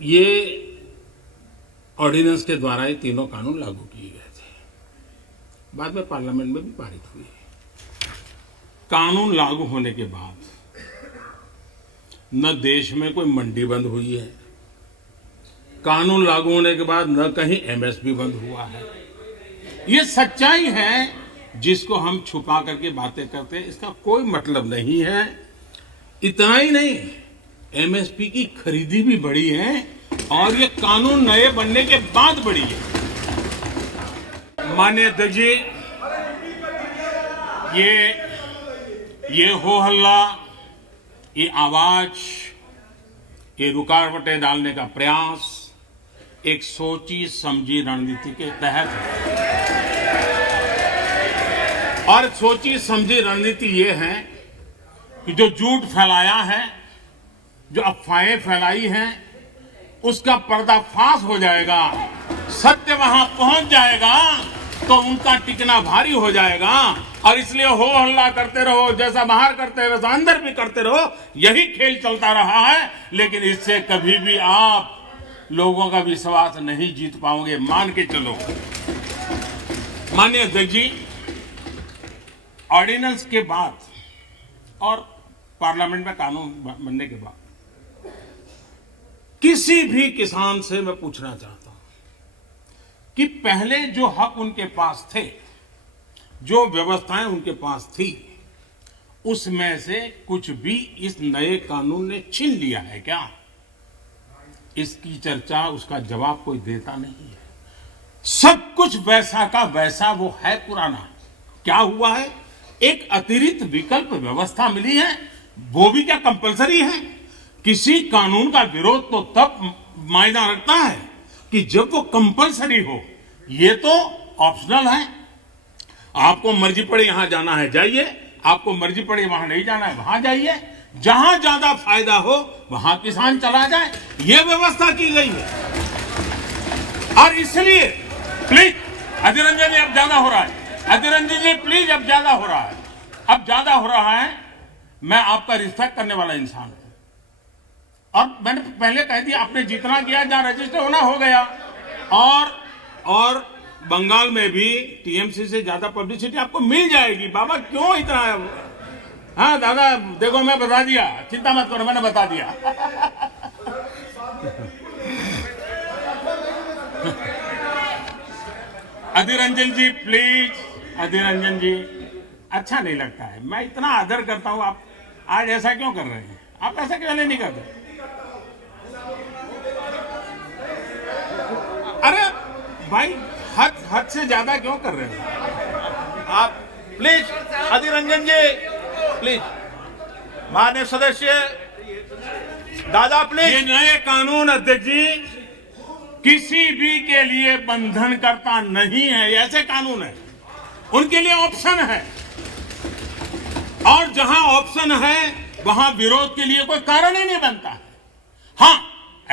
ये ऑर्डिनेंस के द्वारा ये तीनों कानून लागू किए गए थे। बाद में पार्लियामेंट में भी पारित हुए। कानून लागू होने के बाद न देश में कोई मंडी बंद हुई है, कानून लागू होने के बाद न कहीं एमएसपी बंद हुआ है। ये सच्चाई है जिसको हम छुपा करके बातें करते हैं, इसका कोई मतलब नहीं है। इतना ही नहीं, एमएसपी की खरीदी भी बढ़ी है और ये कानून नए बनने के बाद बढ़ी है। माननीय अध्यक्ष जी, ये हो हल्ला, ये आवाज, ये रुकावटें डालने का प्रयास एक सोची समझी रणनीति के तहत है। और सोची समझी रणनीति ये है कि जो झूठ फैलाया है, जो अफवाहें फैलाई हैं, उसका पर्दाफाश हो जाएगा, सत्य वहां पहुंच जाएगा तो उनका टिकना भारी हो जाएगा। और इसलिए हो हल्ला करते रहो, जैसा बाहर करते हैं वैसा अंदर भी करते रहो, यही खेल चलता रहा है। लेकिन इससे कभी भी आप लोगों का विश्वास नहीं जीत पाओगे, मान के चलो। माननीय अध्यक्ष जी, ऑर्डिनेंस के बाद और पार्लियामेंट में कानून बनने के बाद किसी भी किसान से मैं पूछना चाहता हूं कि पहले जो हक उनके पास थे, जो व्यवस्थाएं उनके पास थी, उसमें से कुछ भी इस नए कानून ने छीन लिया है क्या? इसकी चर्चा, उसका जवाब कोई देता नहीं है। सब कुछ वैसा का वैसा वो है पुराना। क्या हुआ है? एक अतिरिक्त विकल्प व्यवस्था मिली है, वो भी क्या कंपलसरी है? किसी कानून का विरोध तो तब मायना रखता है कि जब वो कंपलसरी हो। ये तो ऑप्शनल है। आपको मर्जी पड़े यहां जाना है जाइए, आपको मर्जी पड़े वहां नहीं जाना है वहां जाइए, जहां ज्यादा फायदा हो वहां किसान चला जाए, ये व्यवस्था की गई है। और इसलिए प्लीज अधीर रंजन जी, अब ज्यादा हो रहा है। अधीर रंजन जी प्लीज, अब ज्यादा हो रहा है, अब ज्यादा हो रहा है। मैं आपका रिस्पेक्ट करने वाला इंसान हूं और मैंने पहले कह दिया, आपने जितना किया, जहां रजिस्टर होना हो गया। और बंगाल में भी टीएमसी से ज्यादा पब्लिसिटी आपको मिल जाएगी। बाबा क्यों इतना? हाँ दादा, देखो मैं बता दिया, चिंता मत करो, मैंने बता दिया। अधीर रंजन जी प्लीज, अधीर रंजन जी, अच्छा नहीं लगता है। मैं इतना आदर करता हूं, आप आज ऐसा क्यों कर रहे हैं? आप ऐसा क्यों नहीं करते? अरे भाई, हद से ज्यादा क्यों कर रहे हो आप? Please Adhir Ranjan ji, please. माननीय सदस्य दादा प्लीज। ये नए कानून अध्यक्ष जी किसी भी के लिए बंधन करता नहीं है। ऐसे कानून है, उनके लिए ऑप्शन है, और जहां ऑप्शन है वहां विरोध के लिए कोई कारण ही नहीं बनता है। हां,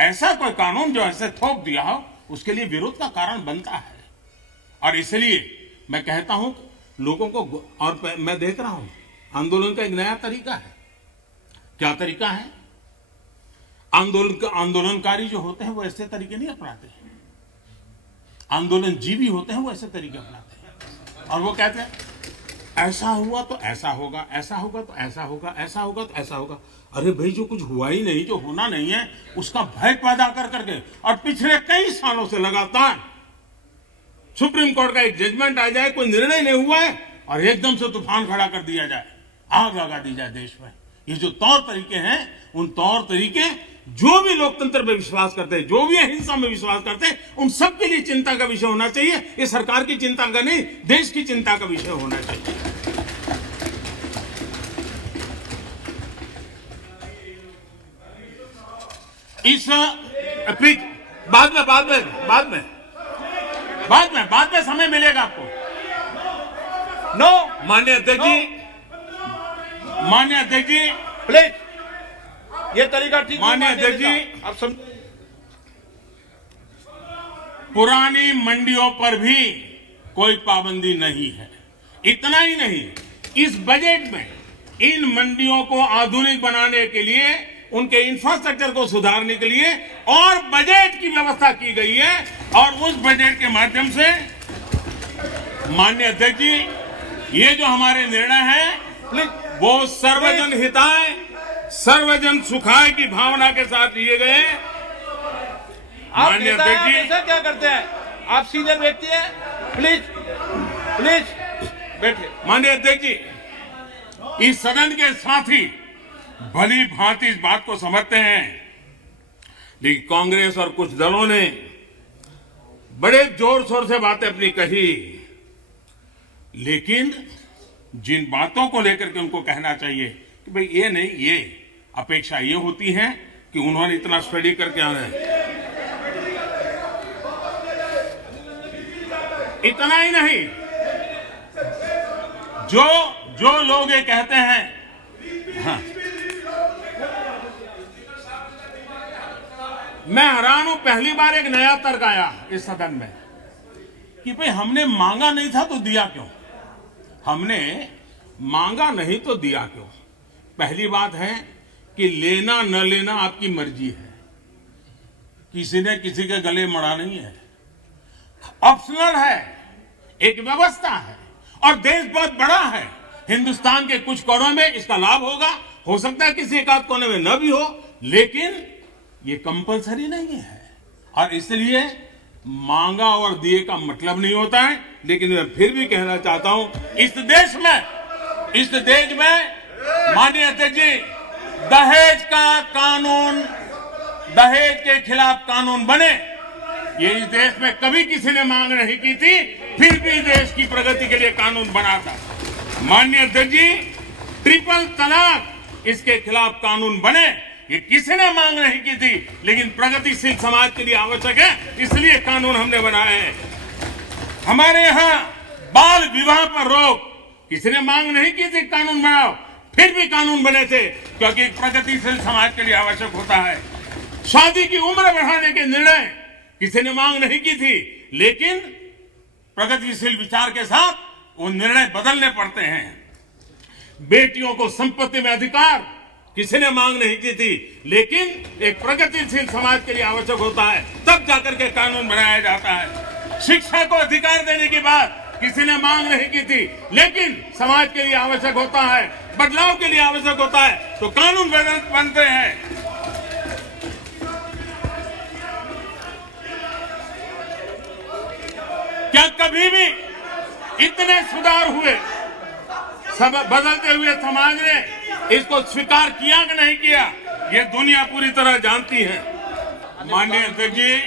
ऐसा कोई कानून जो ऐसे थोप दिया हो, उसके लिए विरोध का कारण बनता है। और इसलिए मैं कहता हूं लोगों को, और मैं देख रहा हूं आंदोलन का एक नया तरीका है। क्या तरीका है? आंदोलनकारी जो होते हैं वो ऐसे तरीके नहीं अपनाते हैं। आंदोलन जीवी होते हैं वो ऐसे तरीके अपनाते हैं, और वो कहते हैं ऐसा हुआ तो ऐसा होगा, ऐसा होगा तो ऐसा होगा, ऐसा होगा तो ऐसा होगा। अरे भाई, जो कुछ हुआ ही नहीं, जो होना नहीं है, उसका भय पैदा कर करके, और पिछले कई सालों से लगातार सुप्रीम कोर्ट का एक जजमेंट आ जाए, कोई निर्णय नहीं हुआ है, और एकदम से तूफान खड़ा कर दिया जाए, आग लगा दी जाए देश में। ये जो तौर तरीके हैं, उन तौर तरीके जो भी लोकतंत्र में विश्वास करते हैं, जो भी अहिंसा में विश्वास करते हैं, उन सब के लिए चिंता का विषय होना चाहिए। ये सरकार की चिंता का नहीं, देश की चिंता का विषय होना चाहिए। इस प्लीज, बाद में समय मिलेगा आपको। नो माननीय अध्यक्ष जी प्लीज, ये तरीका ठीक नहीं। माननीय अध्यक्ष जी, आप समझ, पुरानी मंडियों पर भी कोई पाबंदी नहीं है। इतना ही नहीं, इस बजट में इन मंडियों को आधुनिक बनाने के लिए उनके इंफ्रास्ट्रक्चर को सुधारने के लिए और बजट की व्यवस्था की गई है। और उस बजट के माध्यम से माननीय अध्यक्ष जी, ये जो हमारे निर्णय है वो सर्वजन हिताय सर्वजन सुखाय की भावना के साथ लिए गए। आप माननीय नेता हैं, अध्यक्ष जी, आप ऐसा क्या करते हैं? आप सीनियर व्यक्ति हैं, प्लीज प्लीज बैठे। माननीय अध्यक्ष जी, इस सदन के साथी भली भांति इस बात को समझते हैं, लेकिन कांग्रेस और कुछ दलों ने बड़े जोर शोर से बातें अपनी कही, लेकिन जिन बातों को लेकर के उनको कहना चाहिए कि भाई ये नहीं, ये अपेक्षा ये होती है कि उन्होंने इतना स्टडी करके आना है। इतना ही नहीं, जो लोग ये कहते हैं, हाँ, मैं हैरान हूं, पहली बार एक नया तर्क आया इस सदन में कि भाई हमने मांगा नहीं था तो दिया क्यों? हमने मांगा नहीं तो दिया क्यों? पहली बात है कि लेना न लेना आपकी मर्जी है, किसी ने किसी के गले मड़ा नहीं है, ऑप्शनल है, एक व्यवस्था है। और देश बहुत बड़ा है, हिंदुस्तान के कुछ कोनों में इसका लाभ होगा, हो सकता है किसी एक आध कोने में न भी हो, लेकिन ये कंपलसरी नहीं है। और इसलिए मांगा और दिए का मतलब नहीं होता है। लेकिन मैं फिर भी कहना चाहता हूं, इस देश में माननीय अध्यक्ष जी, दहेज का कानून, दहेज के खिलाफ कानून बने, ये इस देश में कभी किसी ने मांग नहीं की थी, फिर भी देश की प्रगति के लिए कानून बना था। माननीय अध्यक्ष जी, ट्रिपल तलाक, इसके खिलाफ कानून बने, ये किसी ने मांग नहीं की थी, लेकिन प्रगतिशील समाज के लिए आवश्यक है, इसलिए कानून हमने बनाए हैं। हमारे यहाँ बाल विवाह पर रोक, किसी ने मांग नहीं की थी कानून बनाओ, फिर भी कानून बने थे, क्योंकि प्रगतिशील समाज के लिए आवश्यक होता है। शादी की उम्र बढ़ाने के निर्णय किसी ने मांग नहीं की थी, लेकिन प्रगतिशील विचार के साथ वो निर्णय बदलने पड़ते हैं। बेटियों को संपत्ति में अधिकार किसी ने मांग नहीं की थी, लेकिन एक प्रगतिशील समाज के लिए आवश्यक होता है, तब जाकर के कानून बनाया जाता है। शिक्षा को अधिकार देने की बात किसी ने मांग नहीं की थी, लेकिन समाज के लिए आवश्यक होता है, बदलाव के लिए आवश्यक होता है, तो कानून बनते हैं। क्या कभी भी इतने सुधार हुए, सब बदलते हुए समाज ने इसको स्वीकार किया कि नहीं किया, ये दुनिया पूरी तरह जानती है। माननीय अध्यक्ष जी,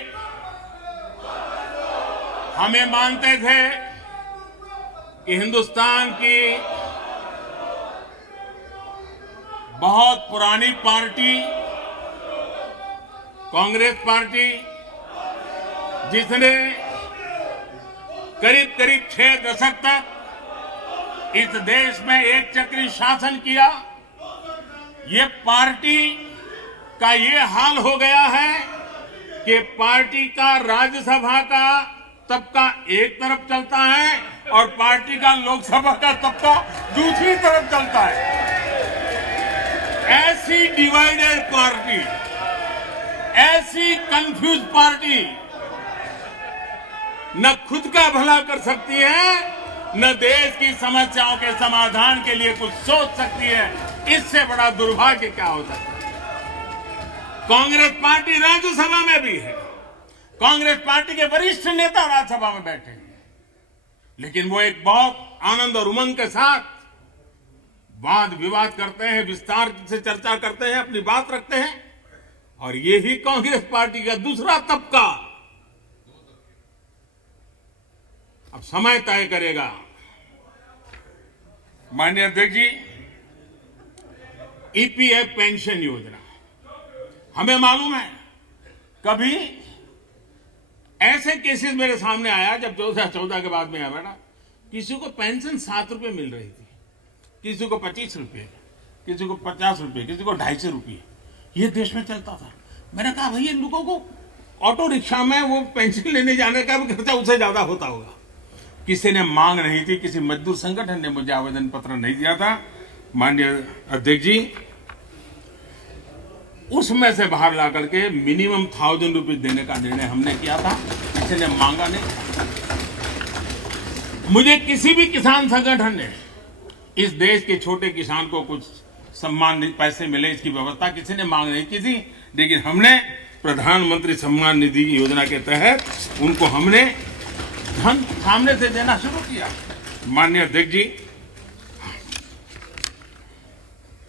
हमें मानते थे कि हिंदुस्तान की बहुत पुरानी पार्टी कांग्रेस पार्टी, जिसने करीब करीब 6 दशक तक इस देश में एक चक्री शासन किया, ये पार्टी का ये हाल हो गया है कि पार्टी का राज्यसभा का तबका एक तरफ चलता है और पार्टी का लोकसभा का तबका दूसरी तरफ चलता है। ऐसी डिवाइडेड पार्टी, ऐसी कंफ्यूज पार्टी न खुद का भला कर सकती है, न देश की समस्याओं के समाधान के लिए कुछ सोच सकती है। इससे बड़ा दुर्भाग्य क्या हो सकता है? कांग्रेस पार्टी राज्यसभा में भी है, कांग्रेस पार्टी के वरिष्ठ नेता राज्यसभा में बैठे हैं, लेकिन वो एक बहुत आनंद और उमंग के साथ वाद विवाद करते हैं, विस्तार से चर्चा करते हैं, अपनी बात रखते हैं। और यही कांग्रेस पार्टी का दूसरा तबका अब समय तय करेगा। माननीय अध्यक्ष जी, ईपीएफ पेंशन योजना, हमें मालूम है कभी ऐसे केसेस मेरे सामने आया जब 2014 के बाद में आया बेटा, किसी को पेंशन 7 रुपए मिल रही थी, किसी को 25 रुपए, किसी को 50 रुपए, किसी को 250 रुपए, ये देश में चलता था। मैंने कहा भाई, इन लोगों को ऑटो रिक्शा में वो पेंशन लेने जाने का भी खर्चा उससे ज्यादा होता होगा। किसी ने मांग नहीं थी, किसी मजदूर संगठन ने मुझे आवेदन पत्र नहीं दिया था। माननीय अध्यक्ष जी, उसमें से बाहर ला करके मिनिमम 1000 रुपीज देने का निर्णय हमने किया था, किसी ने मांगा नहीं। मुझे किसी भी किसान संगठन ने इस देश के छोटे किसान को कुछ सम्मान पैसे मिले इसकी व्यवस्था किसी ने मांग नहीं की थी, लेकिन हमने प्रधानमंत्री सम्मान निधि योजना के तहत उनको हमने धन सामने से देना शुरू किया। माननीय अध्यक्ष जी,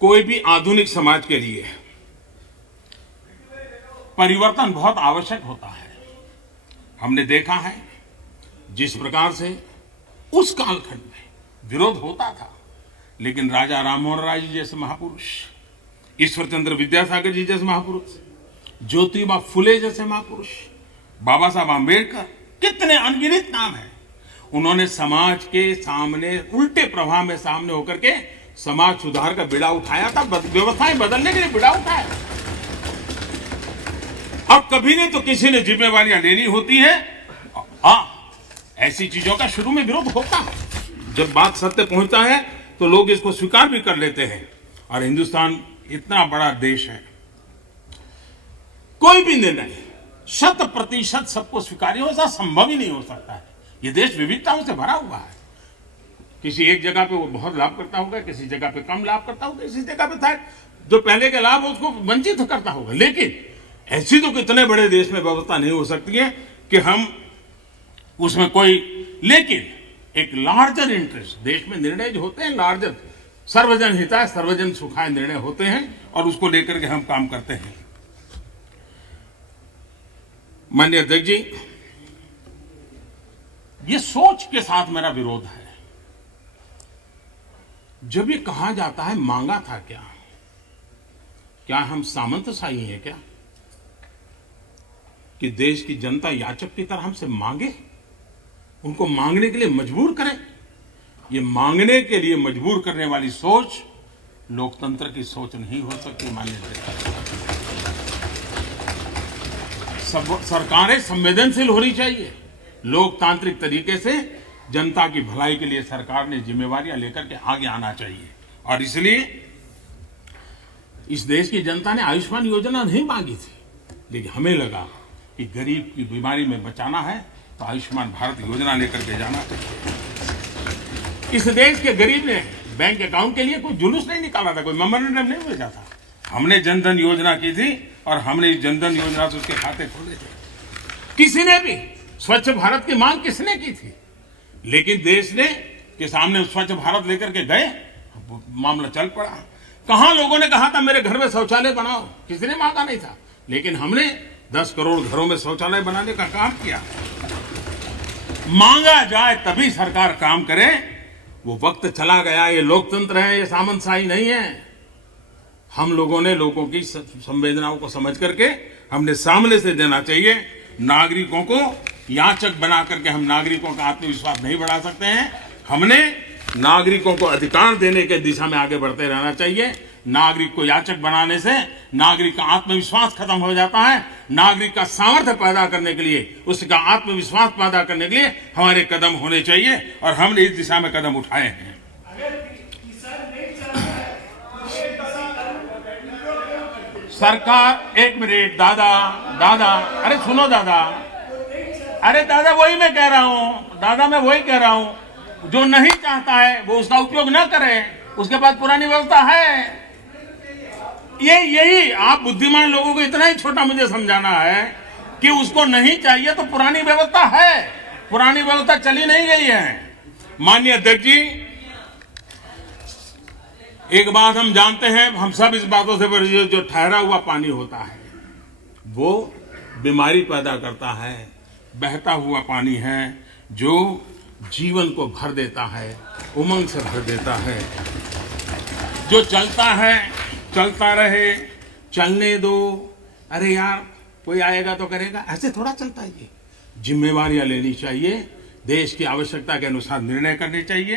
कोई भी आधुनिक समाज के लिए परिवर्तन बहुत आवश्यक होता है। हमने देखा है जिस प्रकार से उस कालखंड में विरोध होता था, लेकिन राजा राममोहन राय जी जैसे महापुरुष, ईश्वर चंद्र विद्यासागर जी जैसे महापुरुष, ज्योतिबा फुले जैसे महापुरुष, बाबा साहब आंबेडकर, कितने अनगिनत नाम हैं। उन्होंने समाज के सामने उल्टे प्रवाह में सामने होकर के समाज सुधार का बीड़ा उठाया था, व्यवस्थाएं बदलने के लिए बीड़ा उठाया। अब कभी नहीं तो किसी ने जिम्मेवारियां लेनी होती है। ऐसी चीजों का शुरू में विरोध होता है, जब बात सत्य पहुंचता है तो लोग इसको स्वीकार भी कर लेते हैं। और हिंदुस्तान इतना बड़ा देश है, कोई भी निर्णय 100% सबको स्वीकार्य हो, ऐसा संभव ही नहीं हो सकता है। ये देश विविधताओं से भरा हुआ है। किसी एक जगह पे वो बहुत लाभ करता होगा, किसी जगह पे कम लाभ करता होगा, किसी जगह पे शायद जो पहले के लाभ उसको वंचित करता होगा। लेकिन ऐसी तो कितने बड़े देश में व्यवस्था नहीं हो सकती है कि हम उसमें कोई, लेकिन एक लार्जर इंटरेस्ट, देश में निर्णय जो होते हैं लार्जर, सर्वजन हिताय सर्वजन सुखाय निर्णय होते हैं और उसको लेकर के हम काम करते हैं। माननीय अध्यक्ष जी, ये सोच के साथ मेरा विरोध है। जब ये कहा जाता है मांगा था क्या हम सामंतशाही हैं क्या कि देश की जनता याचक की तरह हमसे मांगे, उनको मांगने के लिए मजबूर करें? ये मांगने के लिए मजबूर करने वाली सोच लोकतंत्र की सोच नहीं हो सकती। माननीय सरकारें संवेदनशील होनी चाहिए। लोकतांत्रिक तरीके से जनता की भलाई के लिए सरकार ने जिम्मेवारियां लेकर के आगे आना चाहिए। और इसलिए इस देश की जनता ने आयुष्मान योजना नहीं मांगी थी, लेकिन हमें लगा कि गरीब की बीमारी में बचाना है तो आयुष्मान भारत योजना लेकर के जाना चाहिए। इस देश के गरीब ने बैंक अकाउंट के लिए कोई जुलूस नहीं निकाला था, कोई मेमोरेंडम नहीं भेजा था। हमने जनधन योजना की थी और हमने इस जनधन योजना से उसके खाते खोले थे। किसी ने भी स्वच्छ भारत की मांग किसने की थी? लेकिन देश ने के सामने स्वच्छ भारत लेकर के गए, मामला चल पड़ा। कहां लोगों ने कहा था मेरे घर में शौचालय बनाओ, किसी ने मांगा नहीं था, लेकिन हमने 10 करोड़ घरों में शौचालय बनाने का काम किया। मांगा जाए तभी सरकार काम करे, वो वक्त चला गया। ये लोकतंत्र है, ये सामंतशाही नहीं है। हम लोगों ने लोगों की संवेदनाओं को समझ करके हमने सामने से देना चाहिए। नागरिकों को याचक बना करके हम नागरिकों का आत्मविश्वास नहीं बढ़ा सकते हैं। हमने नागरिकों को अधिकार देने के दिशा में आगे बढ़ते रहना चाहिए। नागरिक को याचक बनाने से नागरिक का आत्मविश्वास खत्म हो जाता है। नागरिक का सामर्थ्य पैदा करने के लिए, उसका आत्मविश्वास पैदा करने के लिए हमारे कदम होने चाहिए और हमने इस दिशा में कदम उठाए हैं। सरकार, एक मिनट दादा, अरे सुनो दादा, अरे दादा वही मैं कह रहा हूं, दादा मैं वही कह रहा हूं, जो नहीं चाहता है वो उसका उपयोग ना करे, उसके पास पुरानी व्यवस्था है। यही आप बुद्धिमान लोगों को इतना ही छोटा मुझे समझाना है कि उसको नहीं चाहिए तो पुरानी व्यवस्था है, पुरानी व्यवस्था चली नहीं गई है। माननीय अध्यक्ष जी, एक बात हम जानते हैं, हम सब इस बातों से, जो ठहरा हुआ पानी होता है वो बीमारी पैदा करता है। बहता हुआ पानी है जो जीवन को भर देता है, उमंग से भर देता है। जो चलता है चलता रहे, चलने दो, अरे यार कोई आएगा तो करेगा, ऐसे थोड़ा चलता है। ये जिम्मेवारियां लेनी चाहिए, देश की आवश्यकता के अनुसार निर्णय करने चाहिए।